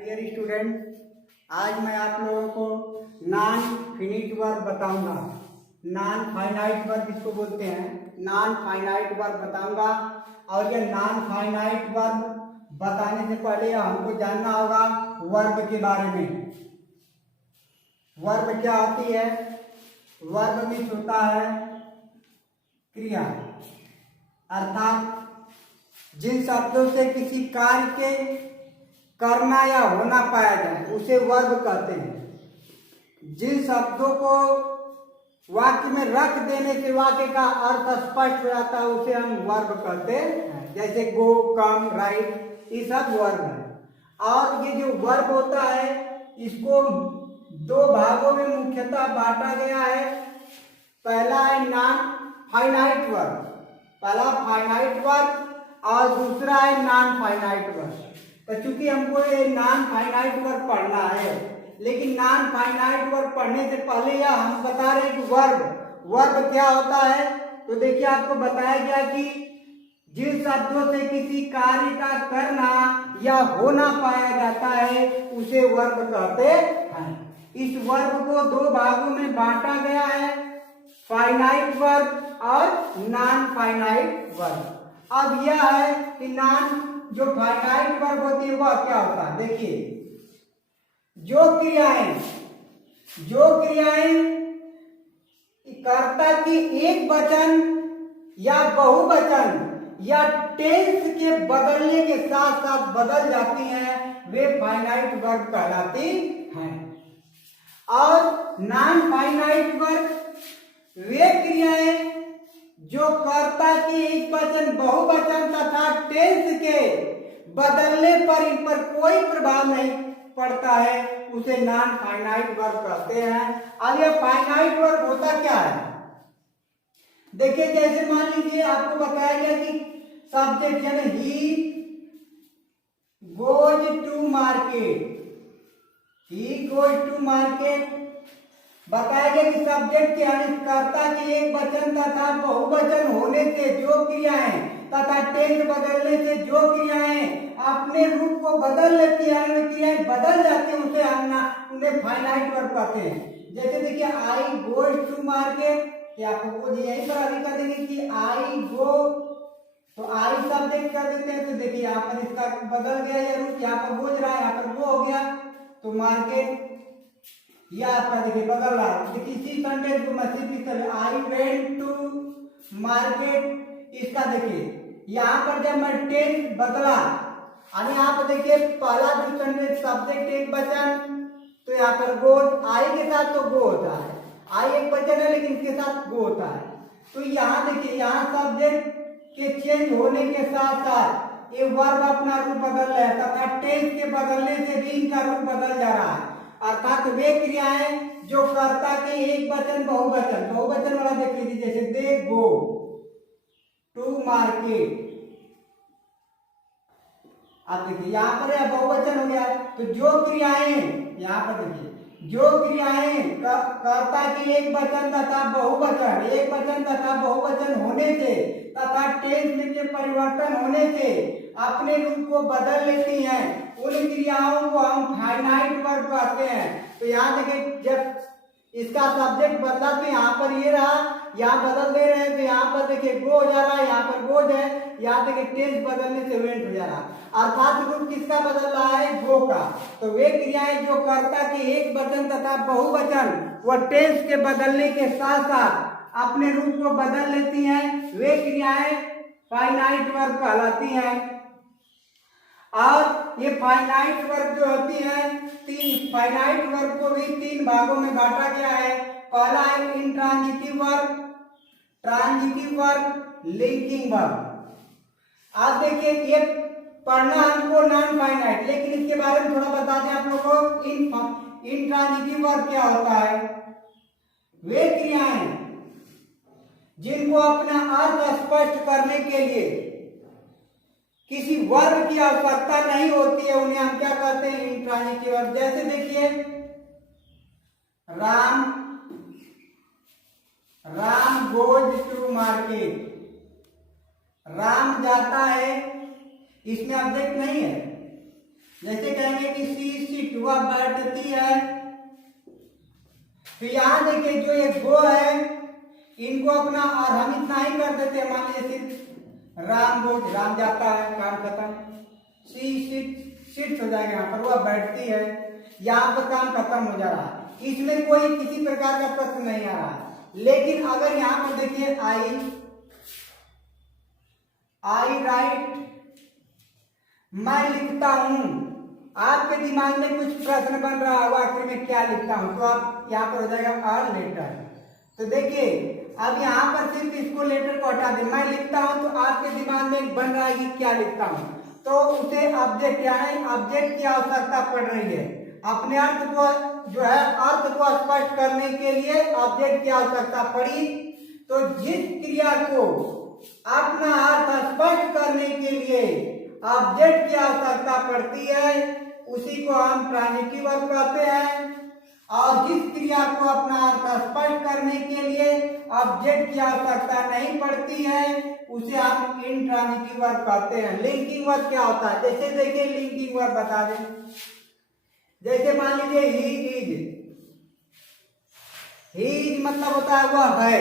Dear student, आज मैं आप लोगों को नॉन फिनिट वर्ब बताऊंगा। नॉन फाइनाइट वर्ब इसको बोलते हैं, नॉन फाइनाइट वर्ब बताऊंगा। और ये नॉन फाइनाइट वर्ब बताने से पहले हमको जानना होगा वर्ब के बारे में। वर्ब क्या होती है? वर्ब मीन्स होता है क्रिया, अर्थात जिन शब्दों से किसी कार्य के करना या होना पाया जाए उसे वर्ब कहते हैं। जिन शब्दों को वाक्य में रख देने से वाक्य का अर्थ स्पष्ट हो जाता है उसे हम वर्ब कहते हैं। जैसे गो, कम, राइट, ये सब वर्ब है। और ये जो वर्ब होता है इसको दो भागों में मुख्यतः बांटा गया है। पहला है नॉन फाइनाइट वर्ब, पहला फाइनाइट वर्ब और दूसरा है नॉन फाइनाइट वर्ब। तो चूंकि हमको ये नॉन फाइनाइट वर्ब पढ़ना है, लेकिन नॉन फाइनाइट वर्ब पढ़ने से पहले यह हम बता रहे हैं कि वर्ब क्या होता है। तो देखिए, आपको बताया गया कि जिन शब्दों से किसी कार्य का करना या होना पाया जाता है उसे वर्ब कहते हैं। इस वर्ब को दो भागों में बांटा गया है, फाइनाइट वर्ब और नॉन फाइनाइट वर्ब। अब यह है कि नॉन जो फाइनाइट वर्ब होती है वह क्या होता है। देखिए, जो क्रियाएं कर्ता की एक वचन या बहुवचन या टेंस के बदलने के साथ साथ बदल जाती हैं वे फाइनाइट वर्ब कहलाती हैं। और नॉन फाइनाइट वर्ब वे क्रियाएं जो कर्ता की एक वचन, बहुवचन तथा टेंस के बदलने पर इन पर कोई प्रभाव नहीं पड़ता है उसे नॉन फाइनाइट वर्ब कहते हैं। अब यह फाइनाइट वर्ब होता क्या है? देखिए, जैसे मान लीजिए आपको बताया गया कि सब्जेक्ट यानी he goes to market, he goes to market बताया गया कि सब्जेक्ट के यानी कर्ता की एक वचन तथा बहुवचन होने से जो क्रियाएं तथा टेंस बदलने से जो क्रियाएं अपने रूप को बदल लेती है, क्रियाएं बदल जाती है उसे हम उन्हें फाइनाइट वर्ब कहते हैं। जैसे देखिए, आई गोज टू मार्केट, क्या आपको यही पर अभी कर देंगे कि आई गो, तो आई सब्जेक्ट कर देते हैं। तो देखिए यहाँ पर इसका बदल गया ये रूप, यहाँ पर गोज रहा है, यहाँ पर वो हो गया। तो मार्केट यह आपका देखिए बदल रहा है। देखिए इसी सेंटेंस को मैं सिर्फ तरह आई वेंट टू मार्केट, इसका देखिए यहाँ पर जब मैं टेंस बदला, और यहाँ पर देखिए पहला जो सेंटेंस सब्जेक्ट एक वचन, तो यहाँ पर गो, आई के साथ तो गो होता है, आई एक वचन है लेकिन इसके साथ गो होता है। तो यहाँ देखिए, यहाँ सब्जेक्ट के चेंज होने के साथ साथ ये वर्ब अपना रूप बदल रहा है तथा टेंस के बदलने से भी इनका रूप बदल जा रहा है। अर्थात वे क्रियाएं जो कर्ता के एक वचन, बहुवचन वाला देख लीजिए, जैसे दे गो टू मार्केट। अब देखिए यहाँ पर यह बहुवचन हो गया। तो जो क्रियाएं यहाँ पर देखिए, जो क्रियाएं कर्ता की एक वचन तथा बहुवचन होने से तथा टेंस में परिवर्तन होने से अपने रूप को बदल लेती हैं उन क्रियाओं को हम फाइनाइट वर्ब कहते हैं। तो यहाँ देखिए, जब इसका सब्जेक्ट बदला तो यहाँ पर ये रहा, यहाँ बदल दे रहे हैं तो यहाँ पर देखिए गो हो जा रहा है, यहाँ पर गोज है, यहाँ देखिए टेंस बदलने से वेंट हो जा रहा है। अर्थात रूप किसका बदल रहा है? गो का। तो वे क्रियाएं जो कर्ता के एक वचन तथा बहुवचन व टेंस के बदलने के साथ साथ अपने रूप को बदल लेती हैं वे क्रियाएं फाइनाइट वर्ब कहलाती हैं। और ये फाइनाइट वर्ब जो होती है, फाइनाइट वर्ब को भी तीन भागों में बांटा गया है। पहला है intransitive verb, transitive verb, linking verb. आप देखिए, ये पढ़ना हमको नॉन फाइनाइट, लेकिन इसके बारे में थोड़ा बता दें आप लोगों को। इंट्रांजिटिव वर्ब क्या होता है? वे क्रियाएं जिनको अपना अर्थ स्पष्ट करने के लिए किसी वर्ब की आवश्यकता नहीं होती है उन्हें हम क्या कहते हैं? Intransitive verb. जैसे देखिए, Ram goes to market, Ram जाता है, इसमें ऑब्जेक्ट नहीं है। जैसे कहेंगे कि सी सिट, वह बैठती है। तो यहाँ देखिए जो एक गो है, इनको अपना, और हम इतना ही कर देते हैं, मान लीजिए सिर्फ राम गो, राम जाता है, काम खत्म। सी सिट, सिट हो जाएगा यहाँ पर, वह बैठती है, यहाँ पर काम खत्म हो जा रहा है। इसमें कोई किसी प्रकार का प्रश्न नहीं आ रहा है। लेकिन अगर यहाँ पर देखिए आई राइट, मैं लिखता हूं, आपके दिमाग में कुछ प्रश्न बन रहा होगा आखिर में क्या लिखता हूं, तो आप यहाँ पर हो जाएगा अ लेटर। तो देखिए अब यहाँ पर सिर्फ इसको लेटर को हटा दें, मैं लिखता हूं, तो आपके दिमाग में बन रहा है कि क्या लिखता हूं, तो उसे ऑब्जेक्ट यानी ऑब्जेक्ट की आवश्यकता पड़ रही है। अपने अर्थ को जो है, अर्थ को स्पष्ट करने के लिए ऑब्जेक्ट की आवश्यकता पड़ी। तो जिस क्रिया को अपना अर्थ स्पष्ट करने के लिए ऑब्जेक्ट की आवश्यकता पड़ती है, उसी को हम ट्रांजिटिव वर्ब कहते हैं। और जिस क्रिया को अपना अर्थ स्पष्ट करने के लिए ऑब्जेक्ट की आवश्यकता नहीं पड़ती है, उसे हम इंट्रांजिटिव वर्ब कहते हैं। लिंकिंग वर्ब क्या होता है, जैसे देखिए लिंकिंग वर्ब बता दें। जैसे मान लीजिए ही इज मतलब होता है वह है।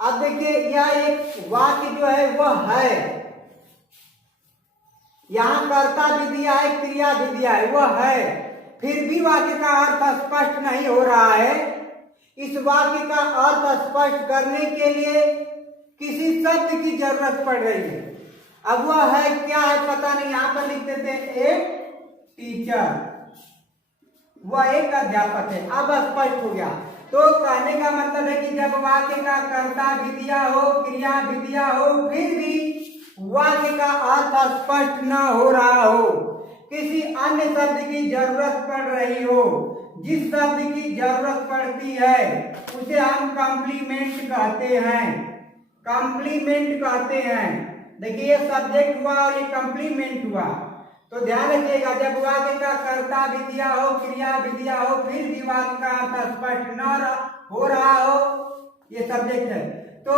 अब देखिए यह एक वाक्य जो है वह है, यहां कर्ता भी दिया है, क्रिया भी दिया है, वह है, फिर भी वाक्य का अर्थ स्पष्ट नहीं हो रहा है। इस वाक्य का अर्थ स्पष्ट करने के लिए किसी शब्द की जरूरत पड़ रही है। अब वह है क्या है पता नहीं, यहां पर लिख देते हैं एक टीचर, वह एक अध्यापक है। अब स्पष्ट हो गया। तो कहने का मतलब है कि जब वाक्य का कर्ता भी दिया हो, क्रिया भी दिया हो, फिर भी वाक्य का अर्थ स्पष्ट न हो रहा हो, किसी अन्य शब्द की जरूरत पड़ रही हो, जिस शब्द की जरूरत पड़ती है उसे हम कॉम्प्लीमेंट कहते हैं। कॉम्प्लीमेंट कहते हैं। देखिए ये सब्जेक्ट हुआ और ये कॉम्प्लीमेंट हुआ। तो ध्यान रखिएगा, जब वाक्य का कर्ता भी दिया हो, क्रिया भी दिया हो, फिर भी वाक्य का अर्थ स्पष्ट न हो रहा हो, ये सब्जेक्ट है, तो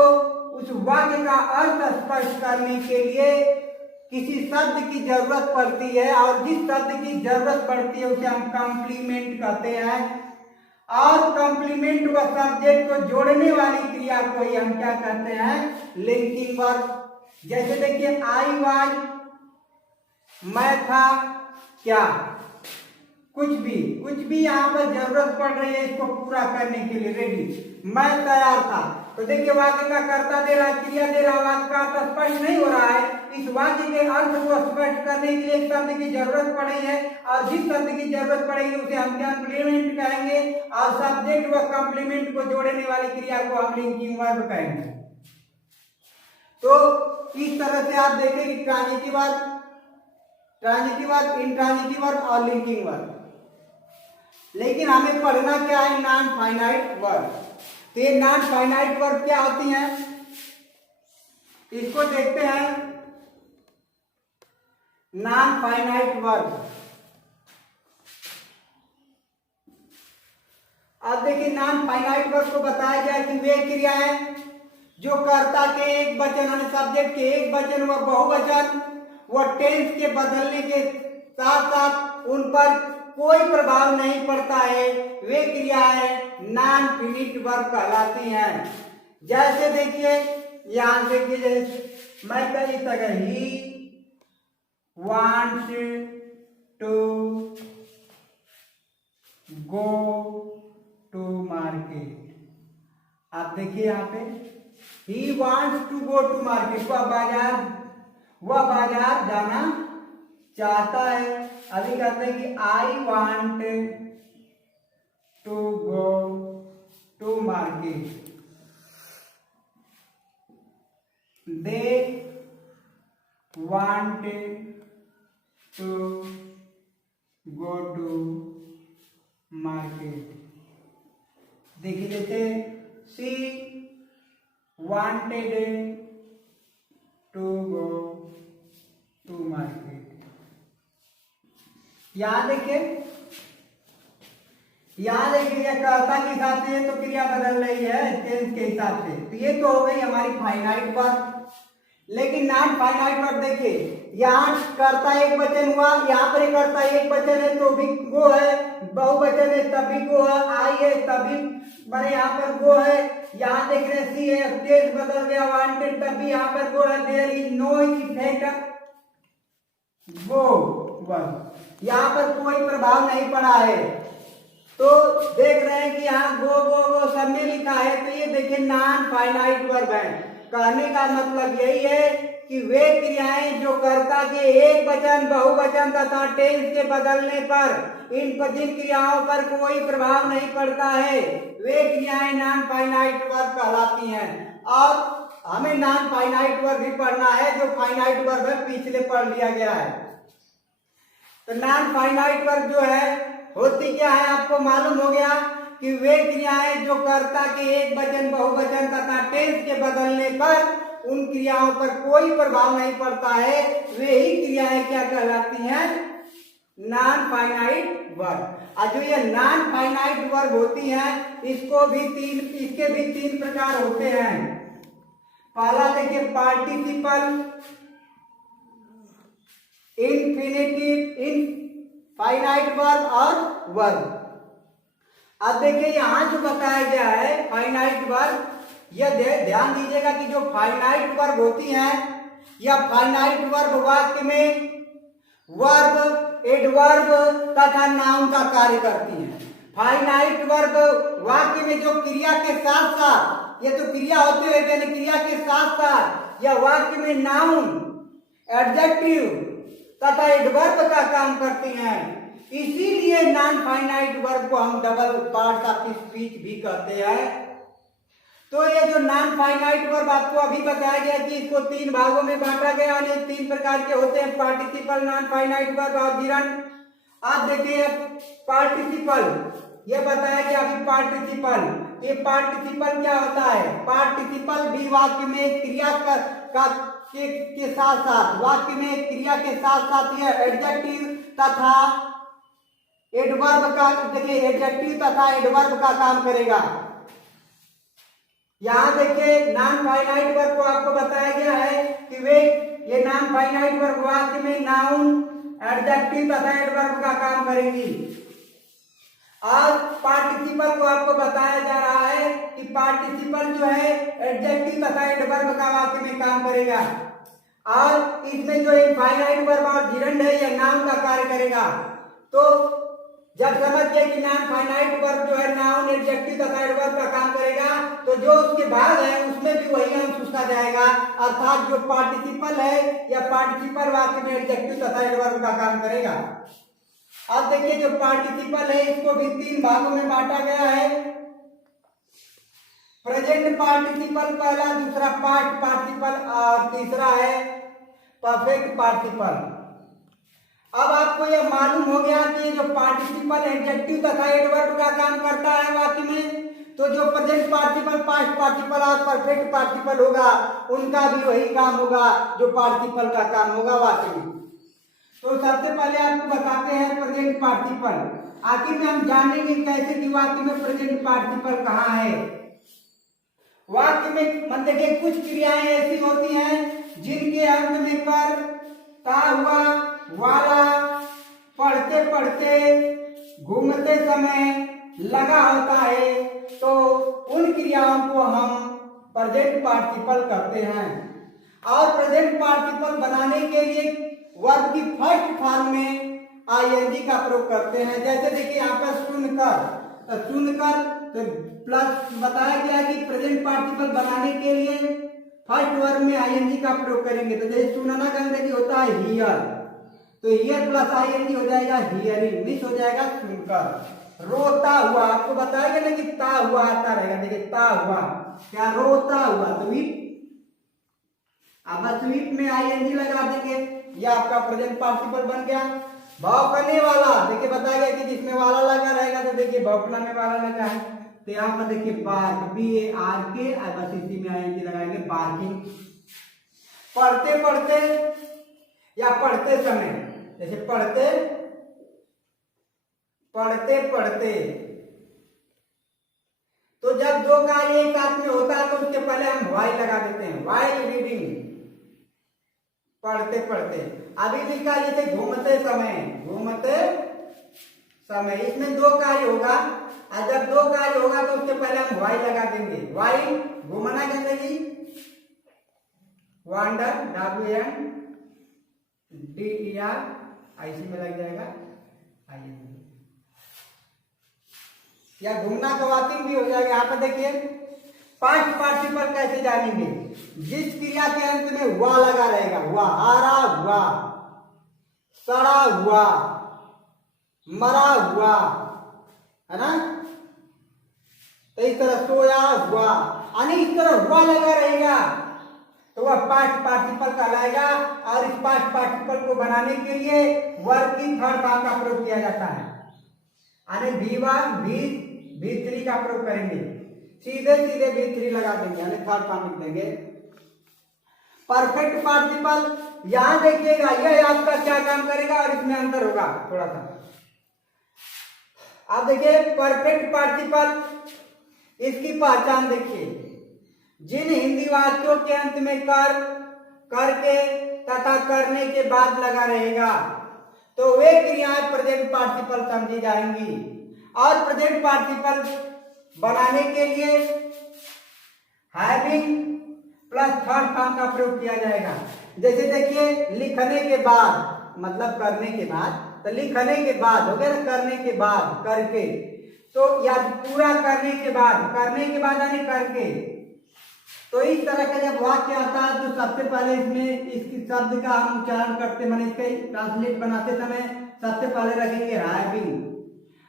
उस वाक्य का अर्थ स्पष्ट करने के लिए किसी शब्द की जरूरत पड़ती है, और जिस शब्द की जरूरत पड़ती है उसे हम कॉम्प्लीमेंट कहते हैं। और कॉम्प्लीमेंट व सब्जेक्ट को जोड़ने वाली क्रिया को ही हम क्या कहते हैं, लिंकिंग वर्ब। जैसे देखिए आई वाज, मैं था क्या, कुछ भी यहाँ पर जरूरत पड़ रही है इसको पूरा करने के लिए, रेडी, मैं तैयार था। तो देखिए वाक्य का कर्ता दे रहा है, क्रिया दे रहा है, वाक्य का अर्थ स्पष्ट नहीं हो रहा है। इस वाक्य के अर्थ को स्पष्ट करने के लिए शब्द की जरूरत पड़ी है, और जिस शब्द की जरूरत पड़ेगी उसे हम कॉम्प्लीमेंट कहेंगे, और सब्जेक्ट व कॉम्प्लीमेंट को जोड़ने वाली क्रिया को हम लिंकिंग वर्ब कहेंगे। तो इस तरह से आप देखें कि ट्रांजिटिव वर्ब, इंट्रांजिटिव वर्ब और लिंकिंग वर्ब। लेकिन हमें पढ़ना क्या है, नॉन फाइनाइट वर्ब। तो ये नॉन फाइनाइट वर्ब क्या होती हैं, इसको देखते हैं। नॉन फाइनाइट वर्ब, अब देखिए नॉन फाइनाइट वर्ब को बताया गया कि वे क्रियाएं जो कर्ता के एक वचन, सब्जेक्ट के एक वचन व बहुवचन व टेंस के बदलने के साथ साथ उन पर कोई प्रभाव नहीं पड़ता है, वे क्रियाएं नॉन फिनिट वर्ब कहलाती हैं। जैसे देखिए यहां देखिए, जैसे मैं कह सकता, he wants to go to market. आप देखिए यहाँ पे he wants to go to market, वह बाजार जाना चाहता है। अभी कहते हैं कि I want to go to market, they want to go to market. देखिए जैसे she wanted to go to market. यहां देखिए यह कर्ता के हिसाब से तो क्रिया बदल रही है टेंस के हिसाब से। तो ये तो हो गई हमारी फाइनाइट वर्ब। लेकिन नॉन फाइनाइट वर्ब देखिए, यहाँ कर्ता एक वचन हुआ, यहाँ पर कर्ता एक वचन है तो भी गो है, बहुवचन है तब भी गो है, आई है तभी मैंने यहाँ पर गो है, यहाँ देख रहे सी है, टेस्ट बदल गया वांटेड तब भी यहाँ पर गो है, there is no effect go verb, यहाँ पर कोई प्रभाव नहीं पड़ा है। तो देख रहे हैं कि यहाँ गो गो गो सब में लिखा है, तो ये देखिए नॉन फाइनाइट वर्ब है। कहने का मतलब यही है कि वे क्रियाएं जो कर्ता के एक वचन, बहुवचन तथा टेंस के बदलने पर इन जिन क्रियाओं पर कोई प्रभाव नहीं पड़ता है वे क्रियाएं नॉन फाइनाइट वर्ब कहलाती हैं। और हमें नॉन फाइनाइट वर्ब भी पढ़ना है, जो फाइनाइट वर्ब है पिछले पढ़ लिया गया है। तो नॉन फाइनाइट वर्ब जो है होती क्या है, आपको मालूम हो गया कि वे क्रियाएं जो कर्ता के एक वचन, बहुवचन तथा टेंस के बदलने पर उन क्रियाओं पर कोई प्रभाव नहीं पड़ता है, वे ही क्रियाएं क्या कहलाती हैं, नॉन फाइनाइट वर्ब। और जो ये नॉन फाइनाइट वर्ब होती हैं इसके भी तीन प्रकार होते हैं। पहला देखिए पार्टिसिपल इनफिनिटिव, इनफाइनाइट वर्ब और वर्ब। अब देखिए यहाँ जो बताया गया है फाइनाइट वर्ब, यह ध्यान दीजिएगा कि जो फाइनाइट वर्ब होती हैं या फाइनाइट वर्ब वाक्य में वर्ब, एडवर्ब तथा नाउन का कार्य करती हैं। फाइनाइट वर्ब वाक्य में जो क्रिया के साथ साथ, ये तो क्रिया होते हुए यानी क्रिया के साथ साथ या वाक्य में नाउन, एडजेक्टिव तथा एडवर्ब का काम करती हैं। इसीलिए नॉन फाइनाइट वर्ब को हम डबल पार्ट्स ऑफ स्पीच भी कहते हैं। तो ये जो नॉन फाइनाइट वर्ब आपको अभी बताया गया कि इसको तीन भागों में बांटा गया और ये तीन प्रकार के होते हैं, पार्टिसिपल, नॉन फाइनाइट वर्ब और जिरंड। आप देखिए पार्टिसिपल, ये बताया कि अभी पार्टिसिपल, ये पार्टिसिपल क्या होता है, पार्टिसिपल भी वाक्य में क्रिया के साथ साथ, वाक्य में क्रिया के साथ साथ यह एडजेक्टिव तथा एडवर्ब का, देखिए एडजेक्टिव तथा एडवर्ब का काम करेगा। यहाँ देखिए नॉन फाइनाइट वर्ब को आपको बताया गया है कि वे ये नॉन फाइनाइट वर्ब वाक्य में नाउन, एडजेक्टिव तथा एडवर्ब का काम करेंगी। आज पार्टिसिपल को आपको बताया जा रहा है कि पार्टिसिपल जो है एडजेक्टिव तथा एडवर्ब का वाक्य में काम करेगा और इसमें जो इनफाइनाइट वर्ब और जिरंड है यह नाउन का कार्य करेगा। तो जब समझ गए कि नॉन फाइनाइट वर्ब जो है नाउन, एडजेक्टिव तथा एडवर्ब का काम करेगा, तो जो उसके बाद है उसमें भी वही अंश उसका जाएगा, अर्थात जो पार्टिसिपल है या पार्टिसिपल वाक्य में एडजेक्टिव तथा एडवर्ब का काम करेगा। अब देखिए जो पार्टिसिपल है इसको भी तीन भागों में बांटा गया है। प्रेजेंट पार्टिसिपल पहला, दूसरा पास्ट पार्टिसिपल और तीसरा है परफेक्ट पार्टिसिपल। अब आपको यह मालूम हो गया कि जो पार्टिसिपल एडजेक्टिव तथा एडवर्ब का काम करता है वाक्य में, तो जो प्रेजेंट पार्टिसिपल, पास्ट पार्टिसिपल और परफेक्ट पार्टिसिपल होगा उनका भी वही काम होगा जो पार्टिसिपल का काम होगा वाक्य में। तो सबसे पहले आपको बताते हैं प्रेजेंट पार्टिसिपल। आखिर में हम जानेंगे कैसे कि वाक्य में प्रेजेंट पार्टिसिपल कहाँ है। वाक्य में मतलब देखिए कुछ क्रियाएं ऐसी होती हैं जिनके अंत में कर, ता हुआ, वाला, पढ़ते पढ़ते, घूमते समय लगा होता है, तो उन क्रियाओं को हम प्रेजेंट पार्टिसिपल कहते हैं। और प्रेजेंट पार्टिसिपल बनाने के लिए वर्ब की फर्स्ट फॉर्म में आईएनजी का प्रयोग करते हैं। जैसे देखिए यहाँ पर सुनकर, तो सुनकर तो प्लस बताया गया कि प्रेजेंट पार्टिसिपल बनाने के लिए फर्स्ट वर्ब में आईएनजी का प्रयोग करेंगे। तो जैसे सुनना का अंग्रेजी होता है हियर, तो हियर प्लस आईएनजी हो जाएगा हियरिंग, मिस हो जाएगा सुनकर। रोता हुआ, आपको बताया गया ना कि ता हुआ आता रहेगा, देखिए ता हुआ, क्या रोता हुआ, तो अब स्वीट में आईएनजी लगा देंगे, ये आपका प्रेजेंट पार्टिसिपल बन गया। भौंकने वाला, देखिए बताया गया कि जिसमें वाला लगा रहेगा, तो देखिए भौंकना में वाला लगा है, तो यहाँ पर देखिए बार्क, BARK, बस इसी में आईएनजी लगाएंगे, बार्किंग। पढ़ते पढ़ते या पढ़ते समय, जैसे पढ़ते पढ़ते, तो जब दो कार्य एक साथ में होता है तो उसके पहले हम वाइल लगा देते हैं, वाइल रीडिंग। पढ़ते पढ़ते। अभी लिखा जैसे घूमते समय, इसमें दो कार्य होगा, और जब दो कार्य होगा तो उसके पहले हम वाई लगा देंगे। वाई घूमना कहते जी, वंडर, WNDER, IC में लग जाएगा या घूमना का वाकिंग भी हो जाएगा। यहाँ पे देखिए पास्ट पार्टिसिपल कैसे जानेंगे, जिस क्रिया के अंत में हुआ लगा रहेगा, हुआ, हारा हुआ, सड़ा हुआ, मरा हुआ, है ना, तो इस तरह सोया हुआ, यानी इस तरह हुआ लगा रहेगा तो वह पास्ट पार्टिसिपल कहलाएगा। और इस पास्ट पार्टिसिपल को बनाने के लिए वर्ब की थर्ड फॉर्म का प्रयोग किया जाता है, यानी V1 V3 का प्रयोग करेंगे, सीधे सीधे V3 लगा देंगे, यानी थर्ड फॉर्म लिख देंगे। परफेक्ट पार्टिसिपल यहां देखिएगा, यह आपका क्या काम करेगा और इसमें अंतर होगा थोड़ा सा। आप देखिए परफेक्ट पार्टिसिपल, इसकी पहचान देखिए, जिन हिंदी वाक्यों के अंत में कर, करके तथा करने के बाद लगा रहेगा तो वे क्रियाएं प्रेजेंट पार्टिसिपल समझी जाएंगी। और प्रेजेंट पार्टिसिपल बनाने के लिए हैविंग प्लस थर्ड फॉर्म का प्रयोग किया जाएगा। जैसे देखिए लिखने के बाद मतलब करने के बाद, तो लिखने के बाद हो गया ना, करने के बाद करके, तो या पूरा करने के बाद यानी करके। तो इस तरह का जब वाक्य आता है तो सबसे पहले इसमें इसकी शब्द का हम उच्चारण करते, माने इसके ट्रांसलेट बनाते समय सबसे पहले रखेंगे हैविंग,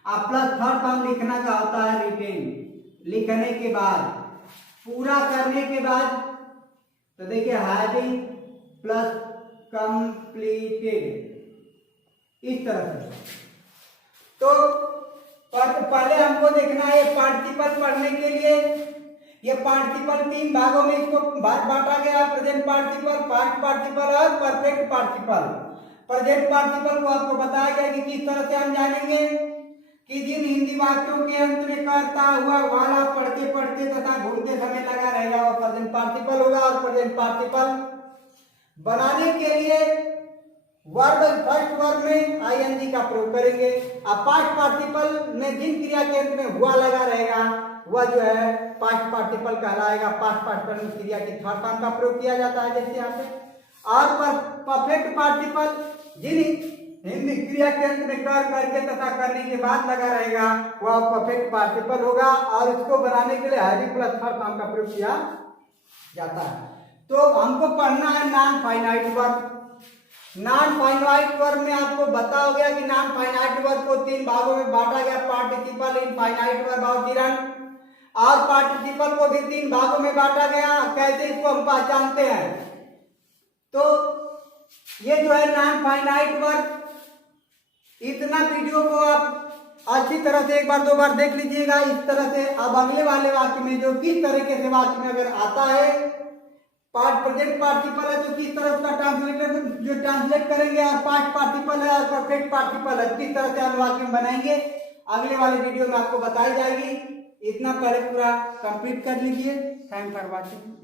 और प्लस थर्ड फॉर्म लिखना का होता है रिटेन, लिखने के बाद, पूरा करने के बाद, तो देखिए हैविंग प्लस कंप्लीटेड, इस तरह से। तो पहले हमको देखना है पार्टिसिपल पढ़ने के लिए, ये पार्टिसिपल तीन भागों में इसको बांटा गया, प्रेजेंट पार्टिसिपल, पास्ट पार्टिसिपल और परफेक्ट पार्टिसिपल। प्रेजेंट पार्टिसिपल को आपको बताया गया कि किस तरह से हम जानेंगे कि जिन हिंदी वाक्यों के अंत में करता हुआ वाला पढ़ते पढ़ते तथा घूमते समय लगा रहेगा वो प्रेजेंट पार्टिसिपल होगा। और प्रेजेंट पार्टिसिपल बनाने के लिए वर्ब, फर्स्ट वर्ब में ING का प्रयोग करेंगे। अब पास्ट पार्टिसिपल में जिन क्रिया के अंत में हुआ लगा रहेगा वह जो है पास्ट पार्टिसिपल कहलाएगा। पास्ट पार्टिसिपल में क्रिया की थर्ड फॉर्म का प्रयोग किया जाता है, जैसे यहाँ पे। और परफेक्ट पार्टिसिपल जिन हिंदी क्रिया के अंत में कर, करके तथा करने के बाद लगा रहेगा वह परफेक्ट पार्टिसिपल होगा। और इसको बनाने के लिए हैविंग प्लस थर्ड फॉर्म का प्रयोग किया जाता है। तो हमको पढ़ना है non finite verb. Non finite verb में आपको बता हो गया कि नॉन फाइनाइट वर्ब को तीन भागों में बांटा गया, पार्टिसिपल, इनफाइनाइट वर्ब और जिरंड। और पार्टिसिपल को भी तीन भागों में बांटा गया। कैसे इसको हम पहचानते हैं, तो ये जो है नॉन फाइनाइट वर्ब, इतना वीडियो को आप अच्छी तरह से एक बार दो बार देख लीजिएगा इस तरह से। अब अगले वाले वाक्य में जो किस तरीके से वाक्य में अगर आता है प्रेजेंट पार्टिसिपल है तो किस तरह उसका ट्रांसलेट करेंगे, और पास्ट पार्टिसिपल है और परफेक्ट पार्टिसिपल है किस तरह से हम वाक्य में बनाएंगे, अगले वाले वीडियो में आपको बताई जाएगी। इतना पहले पूरा कंप्लीट कर लीजिए। Thank for watching.